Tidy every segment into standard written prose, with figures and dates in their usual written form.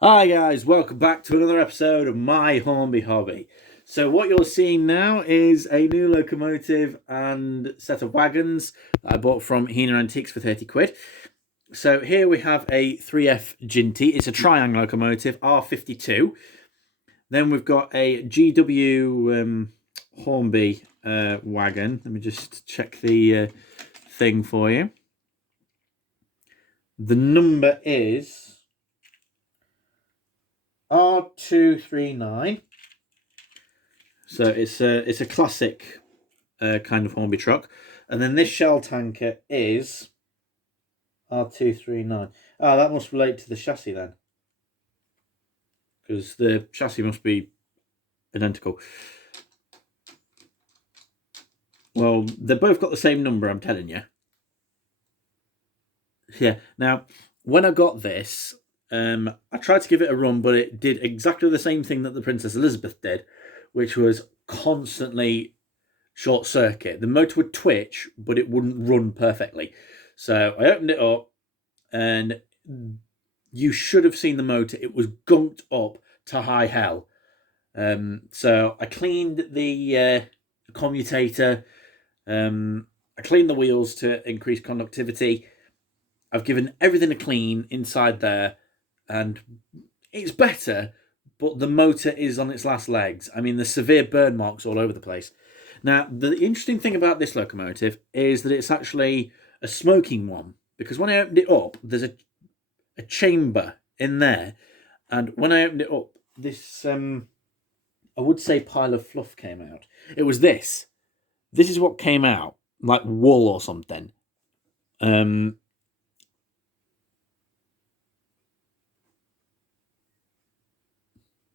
Hi guys, welcome back to another episode of my Hornby hobby. So what you're seeing now is a new locomotive and set of wagons that I bought from Hina Antiques for 30 quid. So here we have a 3F Jinty. It's a triangle locomotive, R52. Then we've got a GW Hornby wagon. Let me just check the thing for you. The number is R239. So it's a classic kind of Hornby truck. And then this shell tanker is R239. Oh, that must relate to the chassis then. Because the chassis must be identical. Well, they've both got the same number, I'm telling you. Yeah. Now, when I got this, I tried to give it a run, but it did exactly the same thing that the Princess Elizabeth did, which was constantly short circuit. The motor would twitch, but it wouldn't run perfectly. So I opened it up, and you should have seen the motor. It was gunked up to high hell. So I cleaned the commutator. I cleaned the wheels to increase conductivity. I've given everything a clean inside there, and it's better, but the motor is on its last legs. I mean, there's severe burn marks all over the place. Now, the interesting thing about this locomotive is that it's actually a smoking one, because when I opened it up, there's a chamber in there, and when I opened it up, this I would say pile of fluff came out. It was this. This is what came out, like wool or something. Um,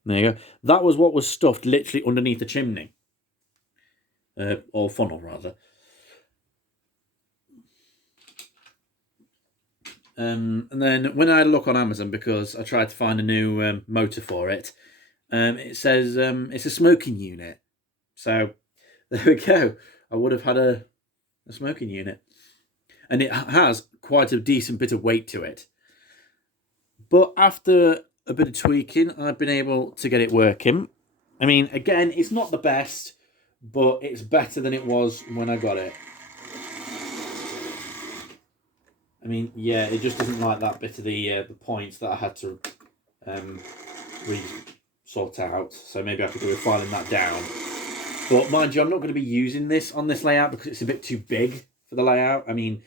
there you go. That was what was stuffed literally underneath the chimney, or funnel rather. And then when I had a look on Amazon, because I tried to find a new motor for it, it says it's a smoking unit. So there we go. I would have had a smoking unit. And it has quite a decent bit of weight to it. But after a bit of tweaking, I've been able to get it working. I mean, again, it's not the best, but it's better than it was when I got it. I mean, yeah, it just doesn't like that bit of the points that I had to sort out. So maybe I could do with filing that down. But mind you, I'm not going to be using this on this layout because it's a bit too big for the layout. I mean,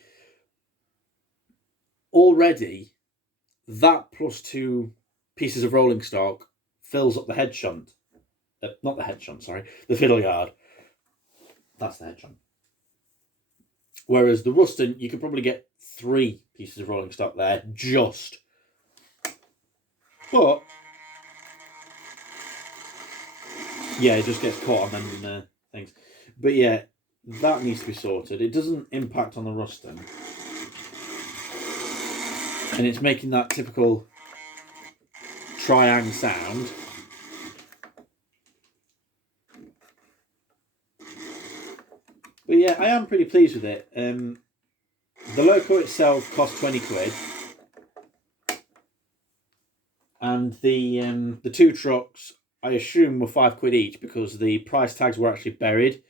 already that plus two pieces of rolling stock fills up the head shunt. Not the head shunt, sorry, the fiddle yard. That's the head shunt. Whereas the Ruston, you could probably get three pieces of rolling stock there, just. But yeah, it just gets caught on them things. But yeah, that needs to be sorted. It doesn't impact on the Ruston. And it's making that typical triangle sound. But yeah, I am pretty pleased with it. The loco itself cost 20 quid. And the two trucks, I assume, were 5 quid each because the price tags were actually buried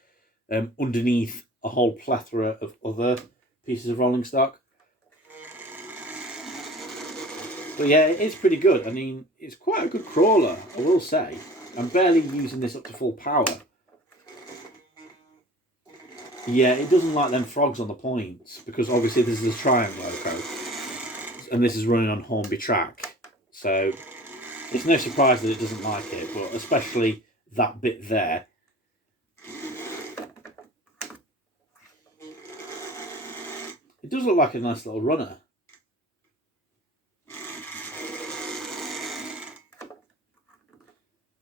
underneath a whole plethora of other pieces of rolling stock. But yeah, it's pretty good. I mean, it's quite a good crawler, I will say. I'm barely using this up to full power. Yeah, it doesn't like them frogs on the points because obviously this is a triangle loco, and this is running on Hornby track. So it's no surprise that it doesn't like it, but especially that bit there. It does look like a nice little runner.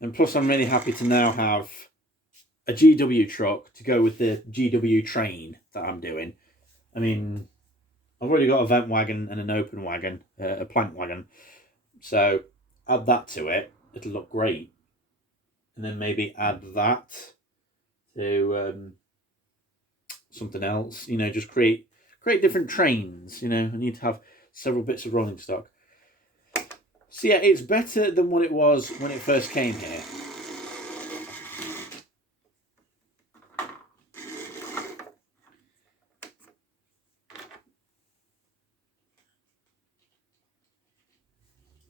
And plus, I'm really happy to now have a GW truck to go with the GW train that I'm doing. I mean, I've already got a vent wagon and an open wagon, a plank wagon. So add that to it, it'll look great. And then maybe add that to something else. You know, just create different trains. You know, I need to have several bits of rolling stock. So yeah, it's better than what it was when it first came here.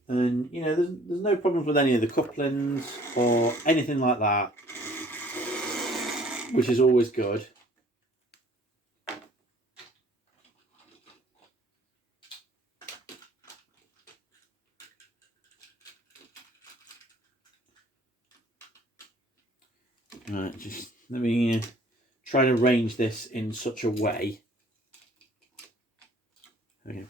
And, you know, there's no problems with any of the couplings or anything like that, which is always good. Right, just let me try to arrange this in such a way. Okay.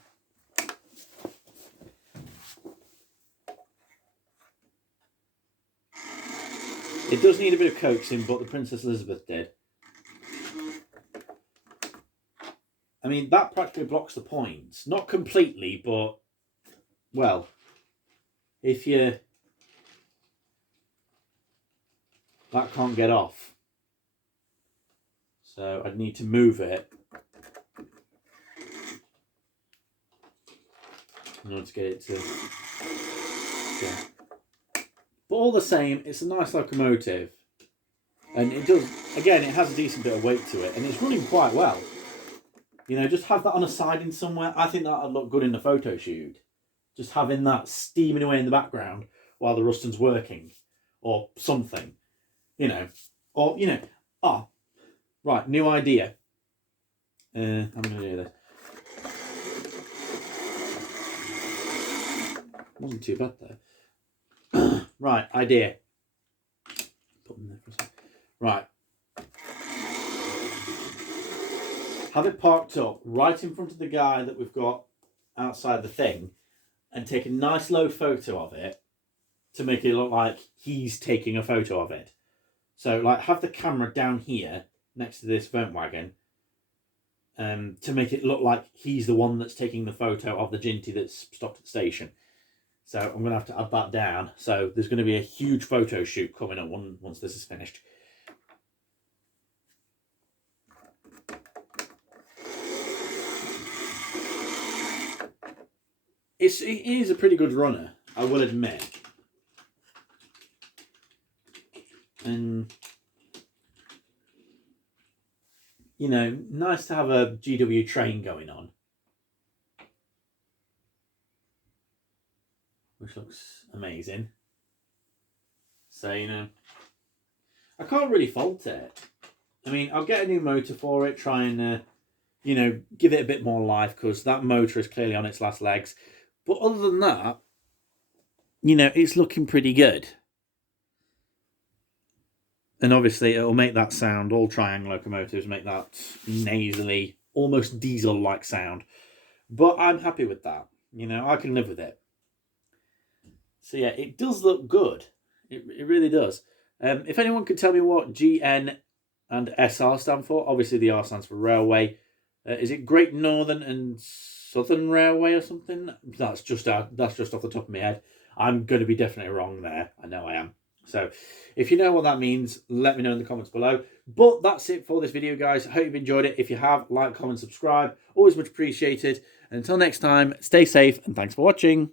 It does need a bit of coaxing, but the Princess Elizabeth did. I mean, that practically blocks the points. Not completely, but, well, if you... that can't get off. So I'd need to move it in order to get it to... yeah. But all the same, it's a nice locomotive. And it does, again, it has a decent bit of weight to it. And it's running quite well. You know, just have that on a siding somewhere. I think that would look good in the photo shoot. Just having that steaming away in the background while the Ruston's working. Or something. You know. Or, you know. Ah. Right, new idea. I'm going to do this. Wasn't too bad there. Right, idea. Put them there for a second. Right. Have it parked up right in front of the guy that we've got outside the thing and take a nice low photo of it to make it look like he's taking a photo of it. So, like, have the camera down here next to this vent wagon to make it look like he's the one that's taking the photo of the Jinty that's stopped at the station. So I'm going to have to add that down. So there's going to be a huge photo shoot coming up once this is finished. It is a pretty good runner, I will admit. And, you know, nice to have a GW train going on. Which looks amazing. So, you know, I can't really fault it. I mean, I'll get a new motor for it, try and, you know, give it a bit more life, because that motor is clearly on its last legs. But other than that, you know, it's looking pretty good. And obviously, it'll make that sound, all triangle locomotives make that nasally, almost diesel-like sound. But I'm happy with that. You know, I can live with it. So yeah, it does look good. It really does. If anyone could tell me what GN and SR stand for, obviously the R stands for railway. Is it Great Northern and Southern Railway or something? That's just off the top of my head. I'm going to be definitely wrong there. I know I am. So if you know what that means, let me know in the comments below. But that's it for this video, guys. I hope you've enjoyed it. If you have, like, comment, subscribe. Always much appreciated. And until next time, stay safe and thanks for watching.